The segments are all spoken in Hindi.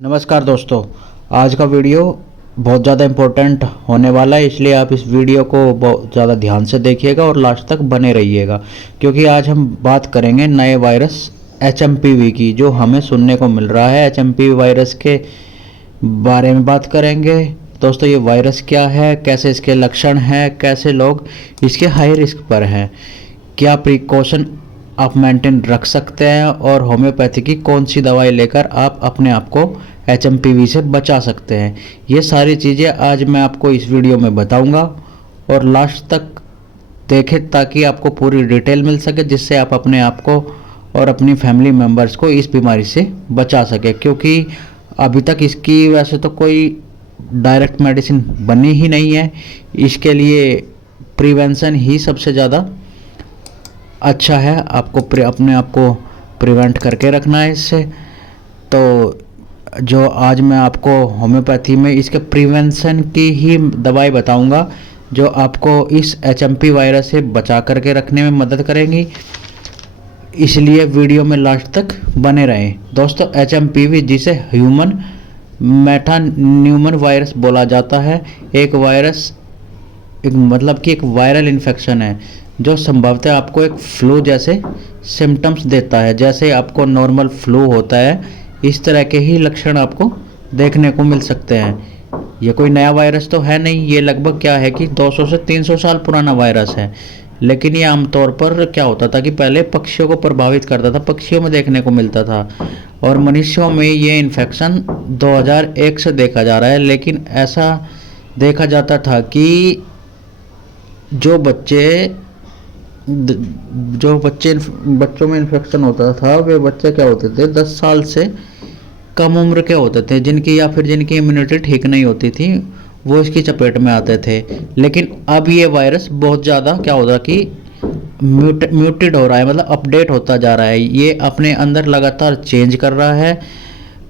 नमस्कार दोस्तों, आज का वीडियो बहुत ज़्यादा इम्पोर्टेंट होने वाला है, इसलिए आप इस वीडियो को बहुत ज़्यादा ध्यान से देखिएगा और लास्ट तक बने रहिएगा, क्योंकि आज हम बात करेंगे नए वायरस HMPV की, जो हमें सुनने को मिल रहा है। HMPV वायरस के बारे में बात करेंगे। दोस्तों, ये वायरस क्या है, कैसे इसके लक्षण हैं, कैसे लोग इसके हाई रिस्क पर हैं, क्या प्रिकॉशन आप मेंटेन रख सकते हैं, और होम्योपैथी की कौन सी दवाई लेकर आप अपने आप को HMPV से बचा सकते हैं। ये सारी चीज़ें आज मैं आपको इस वीडियो में बताऊंगा, और लास्ट तक देखें ताकि आपको पूरी डिटेल मिल सके, जिससे आप अपने आप को और अपनी फैमिली मेम्बर्स को इस बीमारी से बचा सके। क्योंकि अभी तक इसकी वैसे तो कोई डायरेक्ट मेडिसिन बनी ही नहीं है। इसके लिए प्रिवेंशन ही सबसे ज़्यादा अच्छा है। आपको अपने आप को प्रिवेंट करके रखना है इससे। तो जो आज मैं आपको होम्योपैथी में इसके प्रिवेंशन की ही दवाई बताऊंगा, जो आपको इस HMP वायरस से बचा करके रखने में मदद करेंगी। इसलिए वीडियो में लास्ट तक बने रहें। दोस्तों, HMPV जिसे ह्यूमन मेटान्यूमन वायरस बोला जाता है, एक वायरस मतलब कि एक वायरल इन्फेक्शन है, जो संभवतः आपको एक फ्लू जैसे सिम्टम्स देता है। जैसे आपको नॉर्मल फ्लू होता है, इस तरह के ही लक्षण आपको देखने को मिल सकते हैं। ये कोई नया वायरस तो है नहीं, ये लगभग क्या है कि 200 से 300 साल पुराना वायरस है। लेकिन ये आमतौर पर क्या होता था कि पहले पक्षियों को प्रभावित करता था, पक्षियों में देखने को मिलता था, और मनुष्यों में ये इन्फेक्शन 2001 से देखा जा रहा है। लेकिन ऐसा देखा जाता था कि जो बच्चों में इन्फेक्शन होता था, वे बच्चे क्या होते थे, 10 साल से कम उम्र के होते थे, जिनकी इम्यूनिटी ठीक नहीं होती थी, वो इसकी चपेट में आते थे। लेकिन अब ये वायरस बहुत ज़्यादा क्या होता कि म्यूटेड हो रहा है, मतलब अपडेट होता जा रहा है। ये अपने अंदर लगातार चेंज कर रहा है,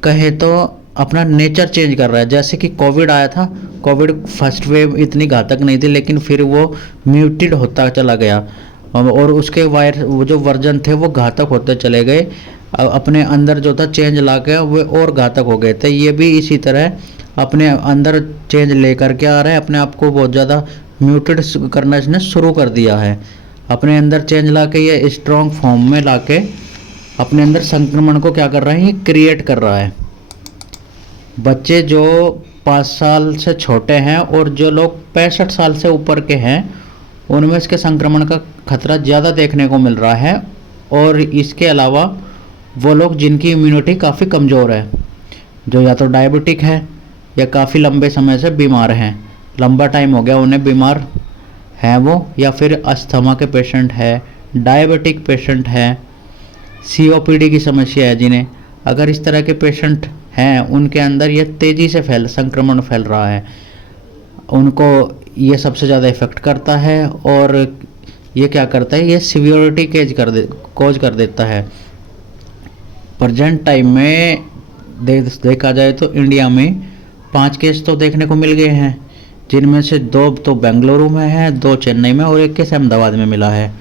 कहे तो अपना नेचर चेंज कर रहा है। जैसे कि कोविड आया था, कोविड फर्स्ट वेव इतनी घातक नहीं थी, लेकिन फिर वो म्यूटेड होता चला गया, और उसके वो जो वर्जन थे वो घातक होते चले गए। अपने अंदर जो था चेंज ला के वो और घातक हो गए थे। ये भी इसी तरह अपने अंदर चेंज लेकर के आ रहे हैं, अपने आप को बहुत ज़्यादा म्यूटेड करना इसने शुरू कर दिया है। अपने अंदर चेंज ला के ये स्ट्रॉन्ग फॉर्म में ला के अपने अंदर संक्रमण को क्या कर रहा है, ये क्रिएट कर रहा है। बच्चे जो 5 साल से छोटे हैं और जो लोग 65 साल से ऊपर के हैं, उनमें इसके संक्रमण का खतरा ज़्यादा देखने को मिल रहा है। और इसके अलावा वो लोग जिनकी इम्यूनिटी काफ़ी कमज़ोर है, जो या तो डायबिटिक है या काफ़ी लंबे समय से बीमार हैं, लंबा टाइम हो गया उन्हें बीमार हैं वो, या फिर अस्थमा के पेशेंट है, डायबिटिक पेशेंट है, COPD की समस्या है जिन्हें, अगर इस तरह के पेशेंट हैं, उनके अंदर ये तेज़ी से संक्रमण फैल रहा है, उनको ये सबसे ज़्यादा इफ़ेक्ट करता है। और ये क्या करता है, ये सीवियरिटी कोज कर देता है। प्रेजेंट टाइम में देखा जाए तो इंडिया में 5 केस तो देखने को मिल गए हैं, जिनमें से 2 तो बेंगलुरु में है, 2 चेन्नई में, और 1 केस अहमदाबाद में मिला है।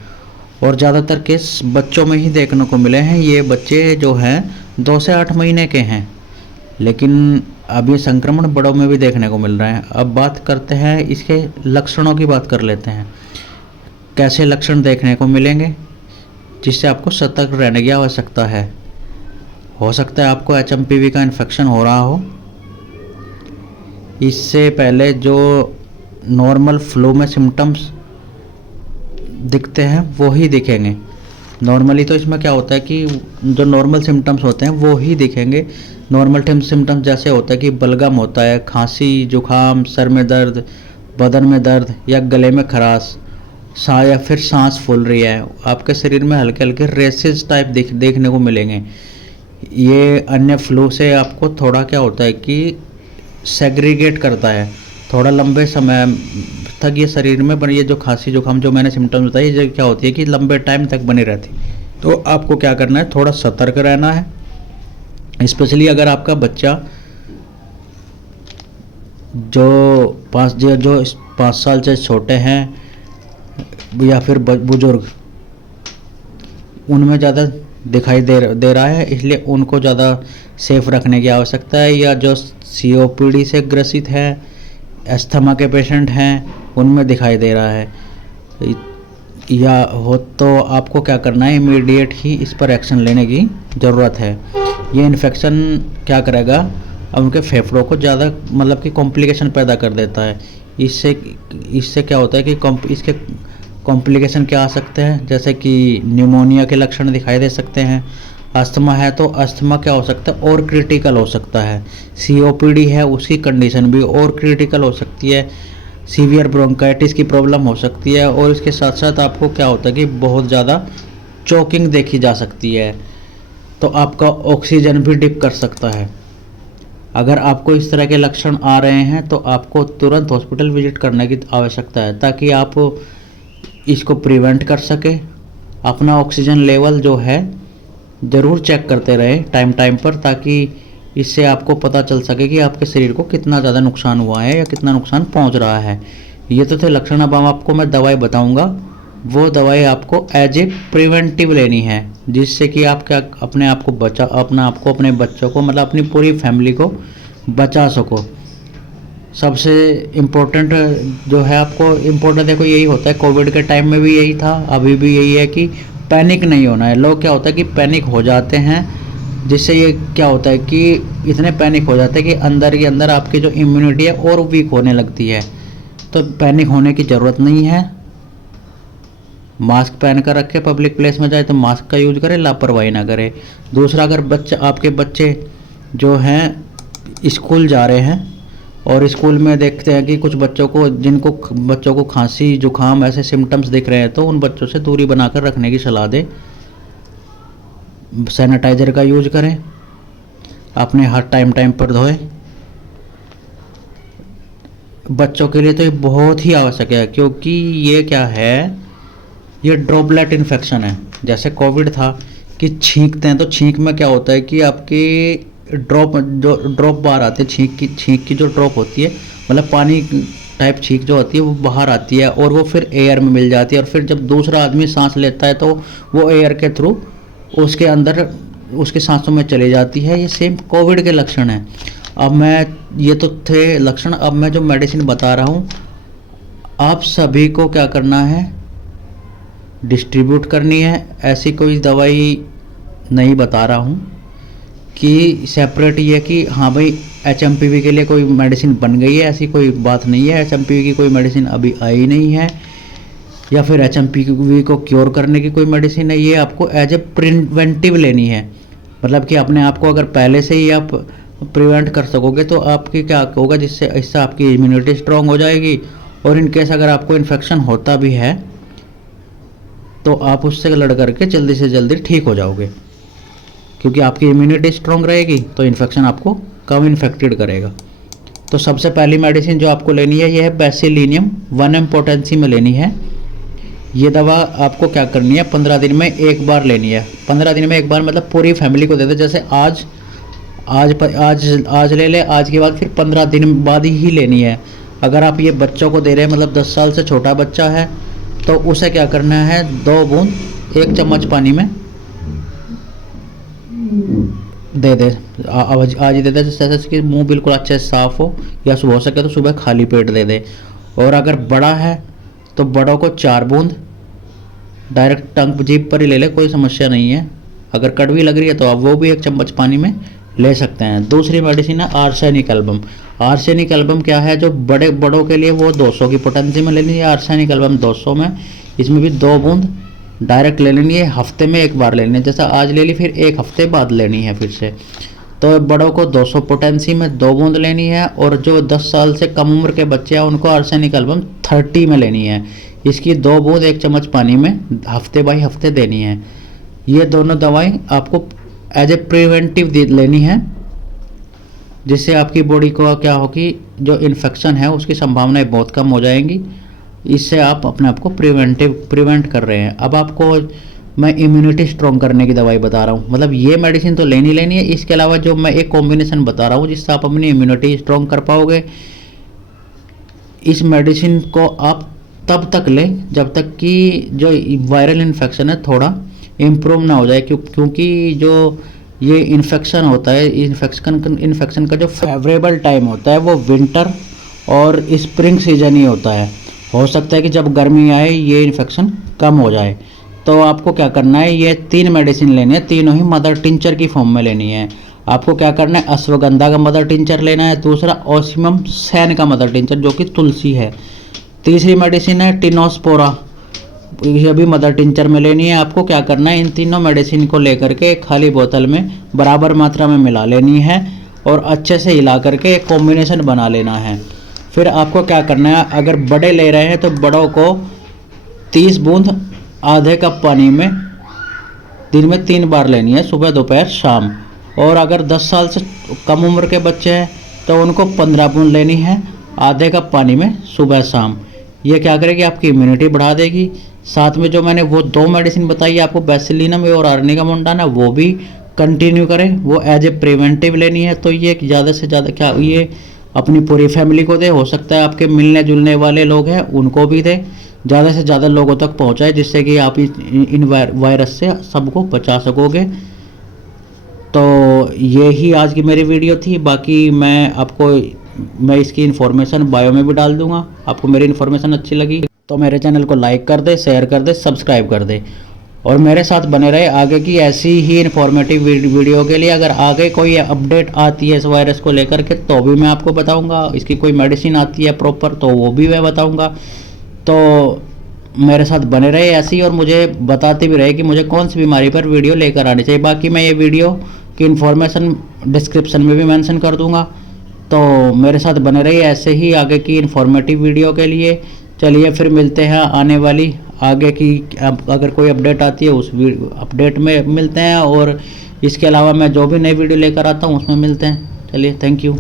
और ज़्यादातर केस बच्चों में ही देखने को मिले हैं। ये बच्चे जो हैं 2 से 8 महीने के हैं, लेकिन अब ये संक्रमण बड़ों में भी देखने को मिल रहा है। अब बात करते हैं इसके लक्षणों की, बात कर लेते हैं। कैसे लक्षण देखने को मिलेंगे, जिससे आपको सतर्क रहने की आवश्यकता है। हो सकता है आपको HMPV का इन्फेक्शन हो रहा हो। इससे पहले जो नॉर्मल फ्लू में सिम्टम्स दिखते हैं वो ही दिखेंगे। नॉर्मली तो इसमें क्या होता है कि जो नॉर्मल सिम्टम्स होते हैं वो ही दिखेंगे। नॉर्मल सिम्टम्स जैसे होता है कि बलगम होता है, खांसी, जुखाम, सर में दर्द, बदन में दर्द या गले में खराश, या फिर सांस फूल रही है, आपके शरीर में हल्के हल्के रेसेस टाइप देखने को मिलेंगे। ये अन्य फ्लू से आपको थोड़ा क्या होता है कि सेग्रीगेट करता है, थोड़ा लंबे समय तक ये शरीर में ये जो खांसी जुखाम जो मैंने सिम्टम्स बताई, ये क्या होती है कि लंबे टाइम तक बनी रहती। तो आपको क्या करना है, थोड़ा सतर्क रहना है। स्पेशली अगर आपका बच्चा जो 5 साल से छोटे हैं या फिर बुजुर्ग, उनमें ज़्यादा दिखाई दे रहा है, इसलिए उनको ज़्यादा सेफ रखने की आवश्यकता है। या जो COPD से ग्रसित है, अस्थमा के पेशेंट हैं, उनमें दिखाई दे रहा है या हो, तो आपको क्या करना है, इमीडिएट ही इस पर एक्शन लेने की ज़रूरत है। ये इन्फेक्शन क्या करेगा, अब उनके फेफड़ों को ज़्यादा मतलब कि कॉम्प्लिकेशन पैदा कर देता है। इससे क्या होता है कि इसके कॉम्प्लिकेशन क्या आ सकते हैं, जैसे कि निमोनिया के लक्षण दिखाई दे सकते हैं। अस्थमा है तो अस्थमा क्या हो सकता है, और क्रिटिकल हो सकता है। COPD है, उसकी कंडीशन भी और क्रिटिकल हो सकती है। सीवियर ब्रोंकाइटिस की प्रॉब्लम हो सकती है। और इसके साथ साथ आपको क्या होता है कि बहुत ज़्यादा चोकिंग देखी जा सकती है, तो आपका ऑक्सीजन भी डिप कर सकता है। अगर आपको इस तरह के लक्षण आ रहे हैं तो आपको तुरंत हॉस्पिटल विजिट करने की आवश्यकता है, ताकि आप इसको प्रिवेंट कर सके। अपना ऑक्सीजन लेवल जो है ज़रूर चेक करते रहे टाइम टाइम पर, ताकि इससे आपको पता चल सके कि आपके शरीर को कितना ज़्यादा नुकसान हुआ है या कितना नुकसान पहुंच रहा है। ये तो थे लक्षण। अब आपको मैं दवाई बताऊंगा, वो दवाई आपको एज ए प्रिवेंटिव लेनी है, जिससे कि आप क्या अपने आप को अपने बच्चों को मतलब अपनी पूरी फैमिली को बचा सको। सबसे इम्पोर्टेंट जो है आपको इम्पोर्टेंट देखो यही होता है, कोविड के टाइम में भी यही था, अभी भी यही है कि पैनिक नहीं होना है। लोग क्या होता है कि पैनिक हो जाते हैं, जिससे ये क्या होता है कि इतने पैनिक हो जाते हैं कि अंदर ही अंदर आपकी जो इम्यूनिटी है और वीक होने लगती है। तो पैनिक होने की ज़रूरत नहीं है। मास्क पहन कर रखे, पब्लिक प्लेस में जाए तो मास्क का यूज करें, लापरवाही ना करें। दूसरा, अगर आपके बच्चे जो हैं स्कूल जा रहे हैं और स्कूल में देखते हैं कि कुछ बच्चों को खांसी जुकाम ऐसे सिम्टम्स दिख रहे हैं, तो उन बच्चों से दूरी बनाकर रखने की सलाह दें। सैनिटाइज़र का यूज करें, अपने हाथ टाइम टाइम पर धोएं। बच्चों के लिए तो ये बहुत ही आवश्यक है, क्योंकि ये क्या है, ये ड्रॉपलेट इन्फेक्शन है। जैसे कोविड था कि छींकते हैं, तो छींक में क्या होता है कि आपकी ड्रॉप बाहर आती है। छींक की जो ड्रॉप होती है, मतलब पानी टाइप छींक जो होती है, वो बाहर आती है और वो फिर एयर में मिल जाती है। और फिर जब दूसरा आदमी सांस लेता है तो वो एयर के थ्रू उसके अंदर उसके सांसों में चली जाती है। ये सेम कोविड के लक्षण है। ये तो थे लक्षण। अब मैं जो मेडिसिन बता रहा हूँ, आप सभी को क्या करना है, डिस्ट्रीब्यूट करनी है। ऐसी कोई दवाई नहीं बता रहा हूँ कि सेपरेट ये कि हाँ भाई HMPV के लिए कोई मेडिसिन बन गई है, ऐसी कोई बात नहीं है। HMPV की कोई मेडिसिन अभी आई नहीं है, या फिर HMPV को क्योर करने की कोई मेडिसिन है। ये आपको एज ए प्रिवेंटिव लेनी है, मतलब कि अपने आप को अगर पहले से ही आप प्रिवेंट कर सकोगे तो आपकी क्या होगा, इससे आपकी इम्यूनिटी स्ट्रांग हो जाएगी। और इन केस अगर आपको इन्फेक्शन होता भी है तो आप उससे लड़ करके जल्दी से जल्दी ठीक हो जाओगे, क्योंकि आपकी इम्यूनिटी स्ट्रांग रहेगी तो इन्फेक्शन आपको कम इन्फेक्टेड करेगा। तो सबसे पहली मेडिसिन जो आपको लेनी है ये है बेसिलिनियम 1 पोटेंसी में लेनी है। ये दवा आपको क्या करनी है, 15 दिन में एक बार लेनी है। 15 दिन में एक बार मतलब पूरी फैमिली को दे दे। जैसे आज ले ले, आज के बाद फिर 15 दिन बाद ही लेनी है। अगर आप ये बच्चों को दे रहे हैं, मतलब 10 साल से छोटा बच्चा है, तो उसे क्या करना है, 2 बूंद 1 चम्मच पानी में दे दे। आज ही दे दे, जैसे कि मुंह बिल्कुल अच्छे से साफ हो, या हो सके तो सुबह खाली पेट दे दे। और अगर बड़ा है तो बड़ों को 4 बूंद डायरेक्ट टंग जीभ पर ही ले ले, कोई समस्या नहीं है। अगर कड़वी लग रही है तो आप वो भी 1 चम्मच पानी में ले सकते हैं। दूसरी मेडिसिन है आर्सेनिक एल्बम। आर्सेनिक एल्बम क्या है, जो बड़ों के लिए वो 200 की पोटेंसी में लेनी है। आर्सेनिक एल्बम 200 में, इसमें भी 2 बूंद डायरेक्ट ले लेनी है। हफ्ते में एक बार लेनी है, जैसा आज ले ली फिर 1 हफ्ते बाद लेनी है फिर से। तो बड़ों को 200 पोटेंसी में 2 बूंद लेनी है, और जो 10 साल से कम उम्र के बच्चे हैं उनको आर्सेनिक एल्बम 30 में लेनी है। इसकी 2 बूंद 1 चम्मच पानी में हफ्ते बाई हफ्ते देनी है। ये दोनों दवाई आपको एज ए प्रिवेंटिव लेनी है, जिससे आपकी बॉडी को क्या होगी, जो इन्फेक्शन है उसकी संभावनाएं बहुत कम हो जाएंगी। इससे आप अपने आप को प्रिवेंट कर रहे हैं। अब आपको मैं इम्यूनिटी स्ट्रॉन्ग करने की दवाई बता रहा हूँ, मतलब ये मेडिसिन तो लेनी है। इसके अलावा जो मैं एक कॉम्बिनेशन बता रहा हूँ जिससे आप अपनी इम्यूनिटी स्ट्रॉन्ग कर पाओगे। इस मेडिसिन को आप तब तक लें जब तक कि जो वायरल इन्फेक्शन है थोड़ा इम्प्रूव ना हो जाए, क्योंकि जो ये इन्फेक्शन होता है, इन्फेक्शन का जो फेवरेबल टाइम होता है वो विंटर और स्प्रिंग सीजन ही होता है। हो सकता है कि जब गर्मी आए ये इन्फेक्शन कम हो जाए। तो आपको क्या करना है, ये 3 मेडिसिन लेनी है, तीनों ही मदर टिंचर की फॉर्म में लेनी है। आपको क्या करना है, अश्वगंधा का मदर टिंचर लेना है, दूसरा ऑसिमम सैन का मदर टिंचर जो कि तुलसी है, तीसरी मेडिसिन है टिनोस्पोरा, ये भी मदर टिंचर में लेनी है। आपको क्या करना है, इन तीनों मेडिसिन को लेकर के खाली बोतल में बराबर मात्रा में मिला लेनी है और अच्छे से हिला करके एक कॉम्बिनेशन बना लेना है। फिर आपको क्या करना है, अगर बड़े ले रहे हैं तो बड़ों को 30 बूंद आधे कप पानी में दिन में 3 बार लेनी है, सुबह दोपहर शाम। और अगर 10 साल से कम उम्र के बच्चे हैं तो उनको 15 बूंद लेनी है आधे कप पानी में सुबह शाम। ये क्या करेगी, आपकी इम्यूनिटी बढ़ा देगी। साथ में जो मैंने वो 2 मेडिसिन बताई आपको, बेसिलिनम और आर्निका मोंटाना, वो भी कंटिन्यू करें, वो एज ए प्रिवेंटिव लेनी है। तो ये ज़्यादा से ज़्यादा क्या, ये अपनी पूरी फैमिली को दे, हो सकता है आपके मिलने जुलने वाले लोग हैं उनको भी दे, ज़्यादा से ज़्यादा लोगों तक पहुँचाए, जिससे कि आप इन वायरस से सबको बचा सकोगे। तो ये ही आज की मेरी वीडियो थी। बाकी मैं इसकी इन्फॉर्मेशन बायो में भी डाल दूंगा। आपको मेरी इन्फॉर्मेशन अच्छी लगी तो मेरे चैनल को लाइक कर दे, शेयर कर दे, सब्सक्राइब कर दे और मेरे साथ बने रहे आगे की ऐसी ही इन्फॉर्मेटिव वीडियो के लिए। अगर आगे कोई अपडेट आती है इस वायरस को लेकर के तो भी मैं आपको बताऊंगा, इसकी कोई मेडिसिन आती है प्रॉपर तो वो भी मैं बताऊंगा। तो मेरे साथ बने रहे ऐसे ही, और मुझे बताते भी रहे कि मुझे कौन सी बीमारी पर वीडियो लेकर आनी चाहिए। बाकी मैं ये वीडियो की इन्फॉर्मेशन डिस्क्रिप्शन में भी मेंशन कर दूंगा। तो मेरे साथ बने रहिए ऐसे ही आगे की इन्फॉर्मेटिव वीडियो के लिए। चलिए फिर मिलते हैं आने वाली आगे की, अगर कोई अपडेट आती है उस अपडेट में मिलते हैं, और इसके अलावा मैं जो भी नई वीडियो लेकर आता हूँ उसमें मिलते हैं। चलिए, थैंक यू।